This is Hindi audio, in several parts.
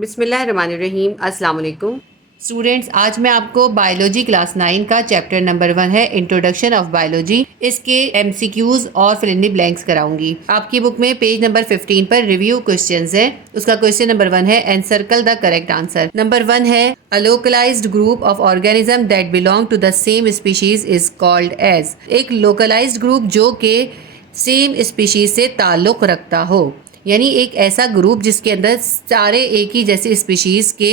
बिस्मिल्लाहिर्रहमानिर्रहीम। अस्सलाम वालेकुम स्टूडेंट्स, आज मैं आपको बायोलॉजी क्लास 9 का चैप्टर नंबर 1 है इंट्रोडक्शन ऑफ बायोलॉजी, इसके एमसीक्यूज और फिल इन द ब्लैंक्स कराऊंगी। आपकी बुक में पेज नंबर 15 पर रिव्यू क्वेश्चंस है। उसका क्वेश्चन नंबर 1 है encircle the correct answer. Number 1 है a localized group of organism that belong to the same species is called as. एक लोकलाइज्ड ग्रुप जो कि सेम स्पीशीज से ताल्लुक़ रखता हो, यानी एक ऐसा ग्रुप जिसके अंदर सारे एक ही जैसे स्पीशीज़ के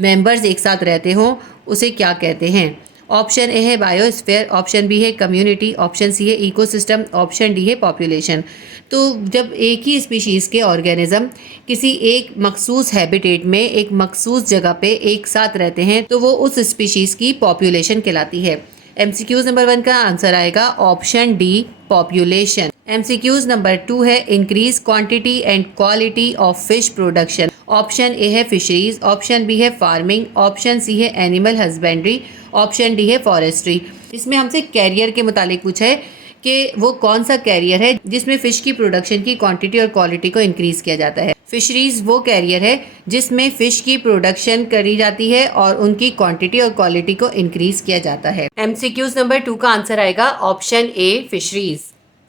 मेंबर्स एक साथ रहते हों, उसे क्या कहते हैं? ऑप्शन ए है बायोस्फीयर, ऑप्शन बी है कम्युनिटी, ऑप्शन सी है इकोसिस्टम, ऑप्शन डी है पॉपुलेशन। तो जब एक ही स्पीशीज़ के ऑर्गेनिज्म किसी एक मखसूस हैबिटेट में एक मखसूस जगह पे एक साथ रहते हैं तो वो उस स्पीशीज़ की पॉपुलेशन कहलाती है। एमसीक्यूज नंबर 1 का आंसर आएगा option D, population. MCQs number 2 है increase quantity and quality of fish production. Option A है फिशरीज, ऑप्शन बी है फार्मिंग, ऑप्शन सी है एनिमल हस्बेंड्री, ऑप्शन डी है फॉरेस्ट्री। इसमें हमसे कैरियर के मुतालिक पूछा है कि वो कौन सा कैरियर है जिसमें फिश की प्रोडक्शन की क्वांटिटी और क्वालिटी को इंक्रीज किया जाता है। फिशरीज वो कैरियर है जिसमें फिश की प्रोडक्शन करी जाती है और उनकी क्वांटिटी और क्वालिटी को इंक्रीज किया जाता है। एमसीक्यूज नंबर 2 का आंसर आएगा ऑप्शन ए, फिशरीज।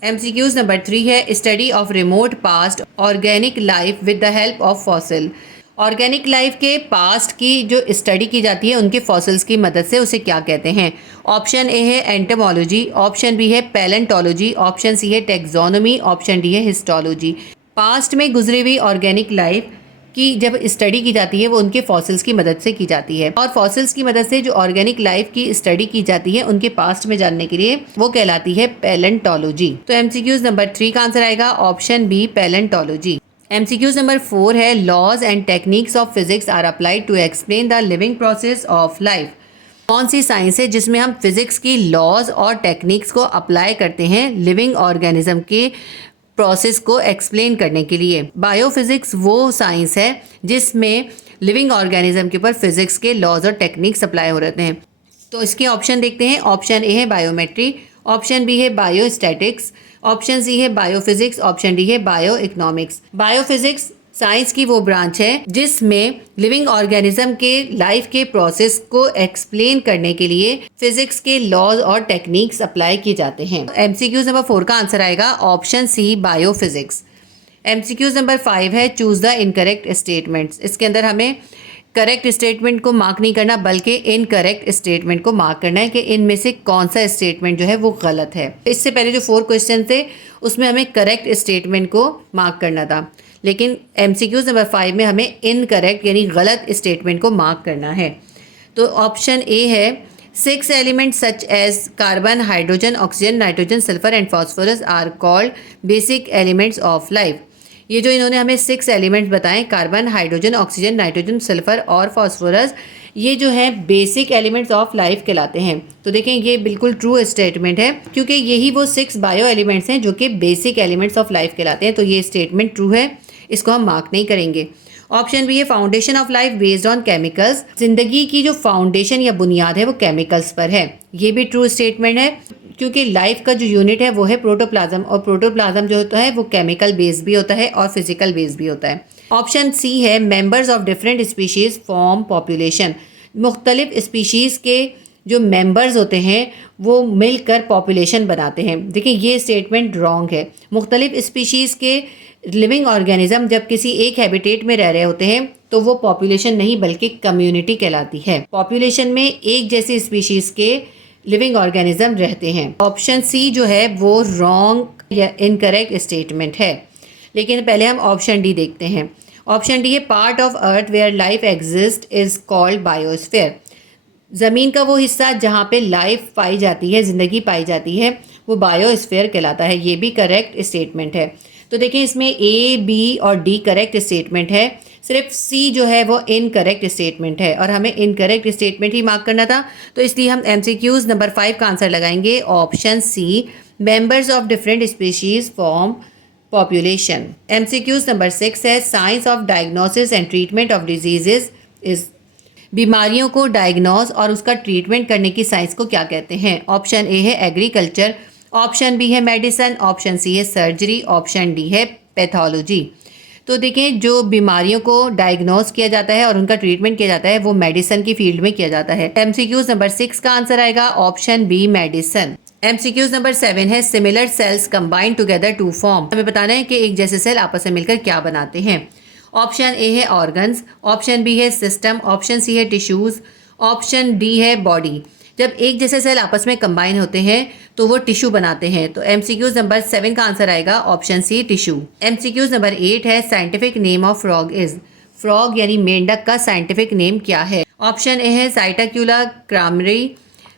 एमसीक्यूज नंबर 3 है study of remote past organic life with the help of fossil. Organic life के पास्ट की जो स्टडी की जाती है उनके फॉसिल्स की मदद से उसे क्या कहते हैं? ऑप्शन ए है एंटोमोलॉजी, ऑप्शन बी है पैलेंटोलॉजी, ऑप्शन सी है टेक्सोनोमी, ऑप्शन डी है हिस्टोलॉजी। पास्ट में गुजरी हुई ऑर्गेनिक लाइफ की जब स्टडी की जाती है वो उनके फॉसिल्स की मदद से की जाती है, और फॉसिल्स की मदद से जो ऑर्गेनिक लाइफ की स्टडी की जाती है उनके पास्ट में जानने के लिए वो कहलाती है पैलेंटोलॉजी। तो एमसीक्यूज नंबर 3 का आंसर आएगा option B, palaeontology. MCQs number 4 है laws and techniques of physics are applied to explain the living process of life. कौन सी साइंस है जिसमें हम फिजिक्स की लॉज और टेक्निक्स को अप्लाई करते हैं लिविंग ऑर्गेनिज्म के प्रोसेस को एक्सप्लेन करने के लिए? बायोफिजिक्स वो साइंस है जिसमें लिविंग ऑर्गेनिज्म के ऊपर फिजिक्स के लॉज और टेक्निक्स अप्लाई हो रहते हैं। तो इसके ऑप्शन देखते हैं। ऑप्शन ए है बायोमेट्री, ऑप्शन बी है बायोस्टैटिक्स, ऑप्शन सी है बायोफिजिक्स, ऑप्शन डी है बायो इकोनॉमिक्स। बायोफिजिक्स साइंस की वो ब्रांच है जिसमें लिविंग ऑर्गेनिज्म के लाइफ के प्रोसेस को एक्सप्लेन करने के लिए फिजिक्स के लॉज और टेक्निक्स अप्लाई किए जाते हैं। एमसीक्यूज नंबर 4 का आंसर आएगा option C, biophysics. MCQs number 5 है चूज द इनकरेक्ट स्टेटमेंट्स। इसके अंदर हमें करेक्ट स्टेटमेंट को मार्क नहीं करना बल्कि इनकरेक्ट स्टेटमेंट को मार्क करना है कि इनमें से कौन सा स्टेटमेंट जो है वो गलत है। इससे पहले जो 4 क्वेश्चन थे उसमें हमें करेक्ट स्टेटमेंट को मार्क करना था, लेकिन एमसीक्यूज नंबर 5 में हमें इनकरेक्ट यानी गलत स्टेटमेंट को मार्क करना है। तो ऑप्शन ए है 6 elements such as carbon, hydrogen, oxygen, nitrogen, sulphur and phosphorus are called basic elements of life. ये जो इन्होंने हमें 6 एलिमेंट्स बताएं, carbon, hydrogen, oxygen, nitrogen, sulphur और फॉस्फोरस, ये जो है बेसिक एलिमेंट्स ऑफ लाइफ कहलाते हैं। तो देखें ये बिल्कुल ट्रू स्टेटमेंट है क्योंकि यही वो 6 बायो एलिमेंट्स हैं जो कि बेसिक एलिमेंट्स ऑफ लाइफ कहलाते हैं। तो ये स्टेटमेंट ट्रू है, इसको हम मार्क नहीं करेंगे। ऑप्शन बी है foundation of life based on chemicals. जिंदगी की जो फाउंडेशन या बुनियाद है वो केमिकल्स पर है, ये भी ट्रू स्टेटमेंट है क्योंकि लाइफ का जो यूनिट है वो है प्रोटोप्लाज्म, और प्रोटोप्लाज्म जो होता है वो केमिकल बेस्ड भी होता है और फिजिकल बेस्ड भी होता है। ऑप्शन सी है members of different species form population. मुख्तलिफ स्पीशीज़ के जो मेंबर्स होते हैं वो मिलकर पॉपुलेशन बनाते हैं। देखिए ये स्टेटमेंट रॉन्ग है। मुख्तलिफ स्पीशीज़ के लिविंग ऑर्गेनिज्म जब किसी एक हैबिटेट में रह रहे होते हैं तो वो पॉपुलेशन नहीं बल्कि कम्युनिटी कहलाती है। पॉपुलेशन में एक जैसी स्पीशीज़ के लिविंग ऑर्गेनिज्म रहते हैं। ऑप्शन सी जो है वो रॉन्ग या इनकरेक्ट स्टेटमेंट है, लेकिन पहले हम ऑप्शन डी देखते हैं। ऑप्शन डी है part of earth where life exist is called biosphere. ज़मीन का वो हिस्सा जहाँ पे लाइफ पाई जाती है, ज़िंदगी पाई जाती है, वो बायोस्फीयर कहलाता है। ये भी करेक्ट स्टेटमेंट है। तो देखें इसमें ए, बी और डी करेक्ट स्टेटमेंट है, सिर्फ सी जो है वो इनकरेक्ट स्टेटमेंट है और हमें इनकरेक्ट स्टेटमेंट ही मार्क करना था। तो इसलिए हम एमसीक्यूज नंबर 5 का आंसर लगाएंगे option C, members of different species form population. MCQs number 6 है science of diagnosis and treatment of diseases is. बीमारियों को डायग्नोस और उसका ट्रीटमेंट करने की साइंस को क्या कहते हैं? ऑप्शन ए है एग्रीकल्चर, ऑप्शन बी है मेडिसिन, ऑप्शन सी है सर्जरी, ऑप्शन डी है पैथोलॉजी। तो देखें, जो बीमारियों को डायग्नोस किया जाता है और उनका ट्रीटमेंट किया जाता है वो मेडिसिन की फील्ड में किया जाता है। MCQs नंबर 6 का आंसर आएगा option B, medicine. MCQs number 7 है similar cells combine together to form. हमें बताना है कि एक जैसे सेल आपस में मिलकर क्या बनाते हैं। ऑप्शन ए है ऑर्गन्स, ऑप्शन बी है सिस्टम, ऑप्शन सी है टिश्यूज, ऑप्शन डी है बॉडी। जब एक जैसे सेल आपस में कंबाइन होते हैं तो वो टिश्यू बनाते हैं। तो MCQs नंबर 7 का आंसर आएगा option C, tissue. MCQs number 8 है scientific name of frog is. Frog यानी मेंढक का साइंटिफिक नेम क्या है? ऑप्शन ए है साइटाक्यूला क्रामरी,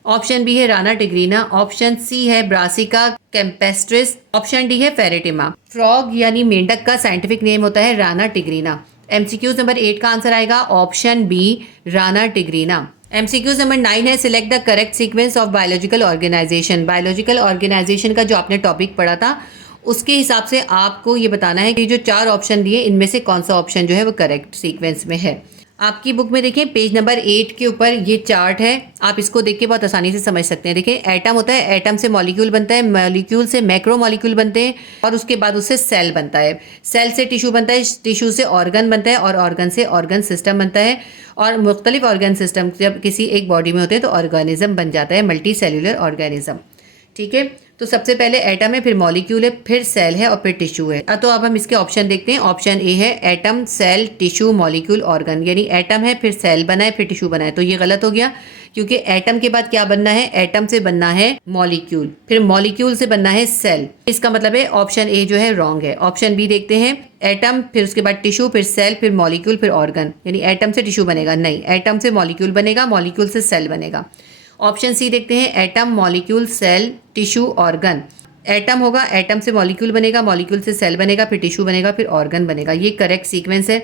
ऑप्शन बी है राना टिग्रीना, ऑप्शन सी है ब्रासिका कैम्पेस्ट्रिस, ऑप्शन डी है फेरेटिमा। फ्रॉग यानी मेंढक का साइंटिफिक नेम होता है राना टिग्रीना। MCQs नंबर 8 का आंसर आएगा option B, Rana tigrina. MCQs number 9 है select the correct sequence of biological organisation. Biological organisation का जो आपने टॉपिक पढ़ा था उसके हिसाब से आपको ये बताना है कि जो 4 ऑप्शन दिए इनमें से कौन सा ऑप्शन जो है वो करेक्ट सीक्वेंस में है। आपकी बुक में देखिए पेज नंबर 8 के ऊपर ये चार्ट है, आप इसको देख के बहुत आसानी से समझ सकते हैं। देखिए एटम होता है, एटम से मॉलिक्यूल बनता है, मॉलिक्यूल से मैक्रो मॉलिक्यूल बनते हैं और उसके बाद उससे सेल बनता है, सेल से टिश्यू बनता है, टिश्यू से ऑर्गन बनता है और ऑर्गन से ऑर्गन सिस्टम बनता है। और मुख्तलिफ ऑर्गन सिस्टम जब किसी एक बॉडी में होते हैं तो ऑर्गेनिज्म बन जाता है, मल्टी सेल्यूलर ऑर्गेनिज्म। ठीक है, तो सबसे पहले एटम है, फिर मॉलिक्यूल है, फिर सेल है और फिर टिश्यू है। तो अब हम इसके ऑप्शन देखते हैं। ऑप्शन ए है atom, cell, tissue, molecule, organ. यानी एटम है, फिर सेल बना है, फिर टिश्यू बना है। तो ये गलत हो गया क्योंकि एटम के बाद क्या बनना है? एटम से बनना है मॉलिक्यूल, फिर मॉलिक्यूल से बनना है सेल। इसका मतलब है ऑप्शन ए जो है रॉन्ग है। ऑप्शन बी देखते हैं, एटम, फिर उसके बाद टिश्यू, फिर सेल, फिर मॉलिक्यूल, फिर ऑर्गन। यानी एटम से टिश्यू बनेगा? नहीं, एटम से मॉलिक्यूल बनेगा, मॉलिक्यूल से सेल बनेगा। ऑप्शन सी देखते हैं, atom, molecule, cell, tissue, organ. Atom होगा, एटम से मॉलिक्यूल बनेगा, मॉलिक्यूल से सेल बनेगा, फिर टिश्यू बनेगा, फिर ऑर्गन बनेगा। ये करेक्ट सीक्वेंस है।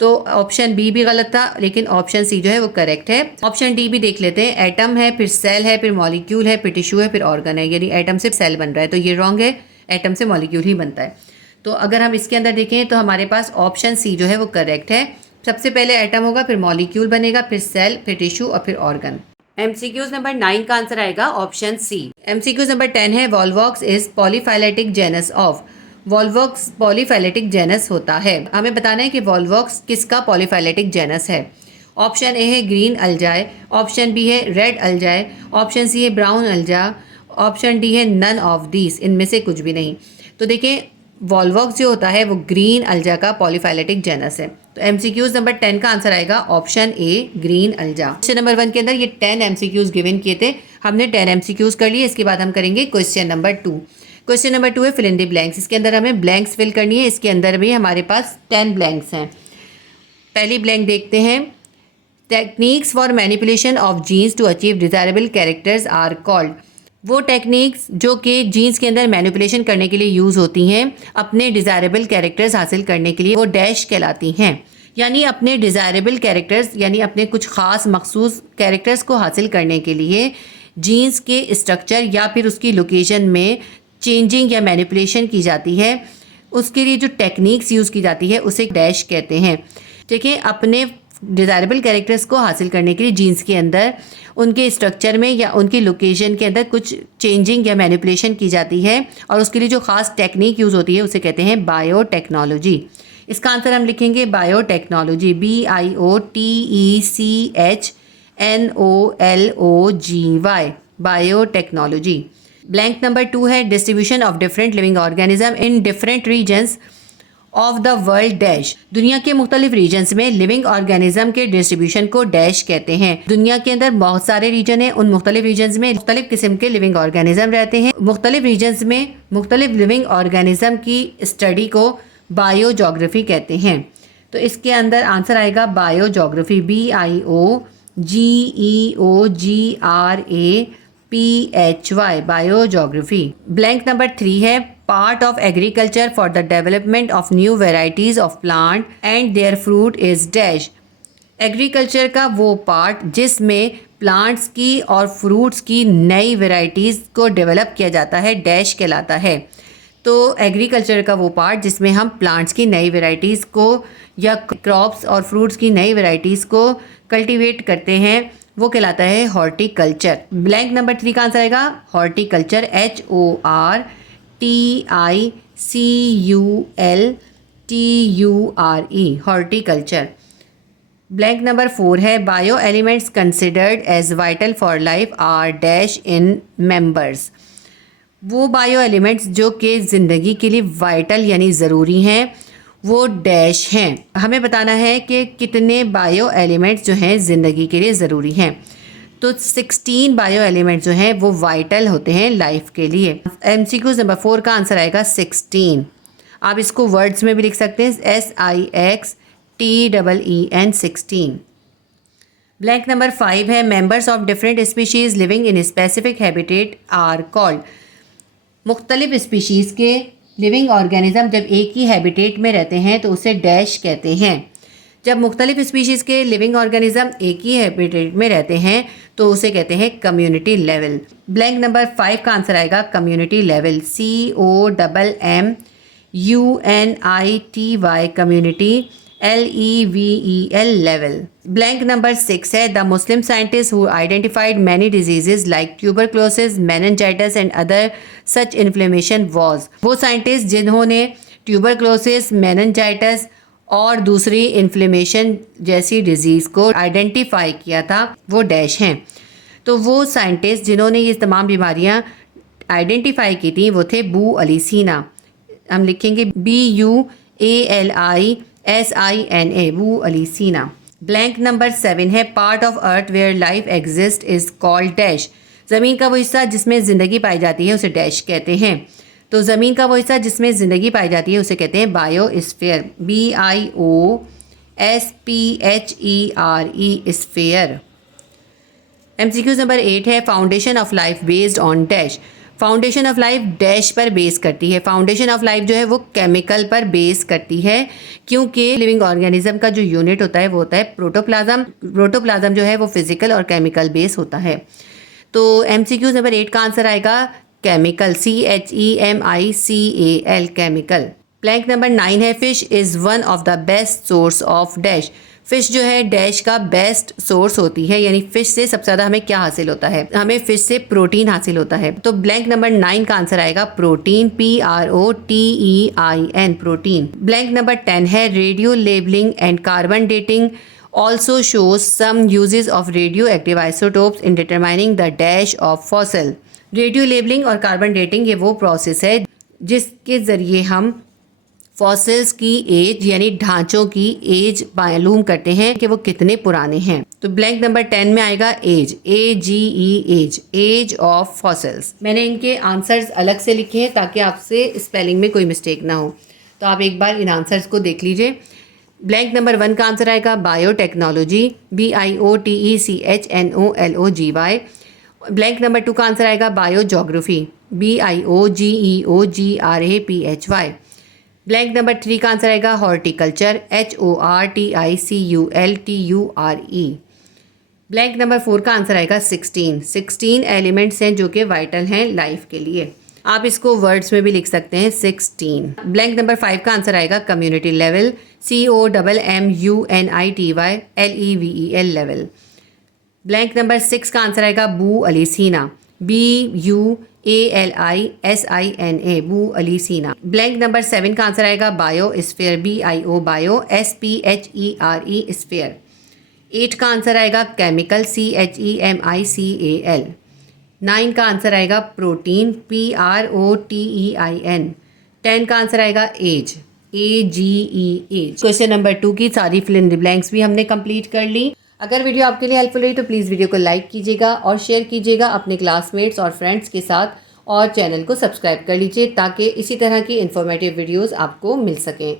तो ऑप्शन बी भी गलत था लेकिन ऑप्शन सी जो है वो करेक्ट है। ऑप्शन डी भी देख लेते हैं, एटम है, फिर सेल है, फिर मॉलिक्यूल है, फिर टिश्यू है, फिर ऑर्गन है। यानी एटम से सेल बन रहा है, तो ये रॉन्ग है, एटम से मॉलिक्यूल ही बनता है। तो अगर हम इसके अंदर देखें तो हमारे पास ऑप्शन सी जो है वो करेक्ट है। सबसे पहले एटम होगा, फिर मॉलिक्यूल बनेगा, फिर सेल, फिर टिश्यू और फिर ऑर्गन। MCQs नंबर 9 का आंसर आएगा ऑप्शन सी। MCQs नंबर 10 है volvox is polyphyletic genus of. Volvox polyphyletic genus होता है। हमें बताना है कि वॉल्वॉक्स किसका पॉलीफाइलेटिक जेनस है। ऑप्शन ए है ग्रीन अल्जाए, ऑप्शन बी है रेड अल्जाए, ऑप्शन सी है ब्राउन अल्जा, ऑप्शन डी है नन ऑफ दीज, इनमें से कुछ भी नहीं। तो देखिए वॉल्वॉक्स जो होता है वो ग्रीन अल्जा का पॉलीफाइलेटिक जेनस है। तो MCQs नंबर 10 का आंसर आएगा option A, green algae. Question number 1 के अंदर ये 10 MCQs गिवन किए थे, हमने 10 MCQs कर लिए। इसके बाद हम करेंगे क्वेश्चन नंबर 2। क्वेश्चन नंबर 2 है फिल इन द ब्लैंक्स। इसके अंदर हमें ब्लैंक्स फिल करनी है। इसके अंदर भी हमारे पास 10 ब्लैंक्स हैं। पहली ब्लैंक देखते हैं, techniques for manipulation of genes to achieve desirable characters are called. वो टेक्निक्स जो कि जीन्स के अंदर मैनिपुलेशन करने के लिए यूज़ होती हैं अपने डिज़ायरेबल कैरेक्टर्स हासिल करने के लिए, वो डैश कहलाती हैं। यानी अपने डिज़ायरेबल कैरेक्टर्स यानी अपने कुछ ख़ास मखसूस कैरेक्टर्स को हासिल करने के लिए जीन्स के स्ट्रक्चर या फिर उसकी लोकेशन में चेंजिंग या मैनिपुलेशन की जाती है। उसके लिए जो टेक्निक्स यूज़ की जाती है उसे डैश कहते हैं। देखिए अपने डिज़ायरेबल कैरेक्टर्स को हासिल करने के लिए जीन्स के अंदर उनके स्ट्रक्चर में या उनकी लोकेशन के अंदर कुछ चेंजिंग या मैनिपुलेशन की जाती है और उसके लिए जो ख़ास टेक्निक यूज़ होती है उसे कहते हैं बायोटेक्नोलॉजी। इसका आंसर हम लिखेंगे biotechnology, BIOTECHNOLOGY, biotechnology. Blank number 2 है distribution of different living organism in different regions of the world dash. दुनिया के मुख्तलिफ रीजन्स में लिविंग ऑर्गेनिज्म के डिस्ट्रीब्यूशन को डैश कहते हैं। दुनिया के अंदर बहुत सारे रीजन हैं, उन मुख्तलिफ रीजन्स में मुख्तलिफ किस्म के लिविंग ऑर्गेनिज्म रहते हैं। मुख्तलिफ रीजन्स में मुख्तलिफ लिविंग ऑर्गेनिज्म की स्टडी को बायोजोग्राफी कहते हैं। तो इसके अंदर आंसर आएगा biogeography, BIOGEOGRAPHY, biogeography. Blank number 3 है part of agriculture for the development of new varieties of plant and their fruit is dash. Agriculture का वो पार्ट जिसमें प्लांट्स की और फ्रूट्स की नई वेराइटीज़ को डेवलप किया जाता है डैश कहलाता है। तो एग्रीकल्चर का वो पार्ट जिसमें हम प्लांट्स की नई वेराइटीज़ को या क्रॉप्स और फ्रूट्स की नई वेराइटीज़ को कल्टीवेट करते हैं वो कहलाता है हॉर्टिकल्चर। ब्लैंक नंबर 3 का आंसर आएगा horticulture, HORTICULTURE। TURE horticulture. Blank number 4 है bio elements considered as vital for life are dash in members. वो बायो एलिमेंट्स जो कि ज़िंदगी के लिए वाइटल यानी ज़रूरी हैं वो डैश हैं। हमें बताना है कि कितने बायो एलिमेंट्स जो हैं ज़िंदगी के लिए ज़रूरी हैं। तो 16 बायो एलिमेंट्स जो हैं वो वाइटल होते हैं लाइफ के लिए। MCQ नंबर 4 का आंसर आएगा 16। आप इसको वर्ड्स में भी लिख सकते हैं SIXTEEN 16। ब्लैंक नंबर 5 है members of different species living in specific habitat are called. मुख्तलिफ स्पीशीज़ के लिविंग ऑर्गेनिज्म जब एक ही हैबिटेट में रहते हैं तो उसे डैश कहते हैं। जब मुख्तलिफ स्पीशीज़ के लिविंग ऑर्गेनिज्म एक ही हैबिटेट में रहते हैं तो उसे कहते हैं कम्युनिटी लेवल। ब्लैंक नंबर 5 का आंसर आएगा community level COMMUNITY community LEVEL level. Blank number 6 है the Muslim scientist who identified many diseases like tuberculosis meningitis and other such inflammation was. वो साइंटिस्ट जिन्होंने ट्यूबरक्लोसिस मेनिंजाइटिस और दूसरी इन्फ्लेमेशन जैसी डिजीज़ को आइडेंटिफाई किया था वो डैश हैं। तो वो साइंटिस्ट जिन्होंने ये तमाम बीमारियां आइडेंटिफाई की थी वो थे बू अली सीना। हम लिखेंगे BUALISINA बू अली सीना। ब्लैंक नंबर 7 है part of earth where life exist is called dash. ज़मीन का वो हिस्सा जिसमें ज़िंदगी पाई जाती है उसे डैश कहते हैं। तो ज़मीन का वो हिस्सा जिसमें ज़िंदगी पाई जाती है उसे कहते हैं biosphere BIOSPHERE sphere. MCQ number 8 है foundation of life based on dash. Foundation of life dash पर बेस करती है। फाउंडेशन ऑफ लाइफ जो है वो केमिकल पर बेस करती है क्योंकि लिविंग ऑर्गेनिज्म का जो यूनिट होता है वो होता है प्रोटोप्लाज्म। प्रोटोप्लाज्म जो है वो फिजिकल और केमिकल बेस होता है। तो MCQ नंबर 8 का आंसर आएगा chemical CHEMICAL chemical. Blank number 9 है fish is one of the best source of dash. Fish जो है डैश का बेस्ट सोर्स होती है यानी फ़िश से सबसे ज़्यादा हमें क्या हासिल होता है, हमें फ़िश से प्रोटीन हासिल होता है। तो ब्लैंक नंबर 9 का आंसर आएगा protein PROTEIN protein. Blank number 10 है radio labelling and carbon dating also shows some uses of radioactive isotopes in determining the dash of fossil। Radio labelling और कार्बन डेटिंग ये वो प्रोसेस है जिसके ज़रिए हम फॉसिल्स की एज यानी ढांचों की एज मालूम करते हैं कि वो कितने पुराने हैं। तो ब्लैंक नंबर 10 में आएगा age AGE age of fossils. मैंने इनके आंसर्स अलग से लिखे हैं ताकि आपसे स्पेलिंग में कोई मिस्टेक ना हो। तो आप एक बार इन आंसर्स को देख लीजिए। ब्लैंक नंबर 1 का आंसर आएगा बायोटेक्नोलॉजी BIOTECHNOLOGY। ब्लैंक नंबर 2 का आंसर आएगा बायोजोग्राफी BIOGEOGRAPHY। ब्लैंक नंबर 3 का आंसर आएगा हॉर्टिकल्चर HORTICULTURE। ब्लैंक नंबर 4 का आंसर आएगा 16 एलिमेंट्स हैं जो कि वाइटल हैं लाइफ के लिए। आप इसको वर्ड्स में भी लिख सकते हैं 16। ब्लैंक नंबर 5 का आंसर आएगा community level COMMUNITY LEVEL level. Blank number 6 का आंसर आएगा बू अली सीना BUALISINA बू अली सीना। ब्लैंक नंबर 7 का आंसर आएगा बायोस्फीयर BIOSPHERE स्फीयर। 8 का आंसर आएगा केमिकल CHEMICAL। 9 का आंसर आएगा प्रोटीन PROTEIN। 10 का आंसर आएगा एज AGE। क्वेश्चन नंबर 2 की सारी फिल इन द ब्लैंक्स भी हमने कंप्लीट कर ली। अगर वीडियो आपके लिए हेल्पफुल रही तो प्लीज़ वीडियो को लाइक कीजिएगा और शेयर कीजिएगा अपने क्लासमेट्स और फ्रेंड्स के साथ और चैनल को सब्सक्राइब कर लीजिए ताकि इसी तरह की इन्फॉर्मेटिव वीडियोस आपको मिल सकें।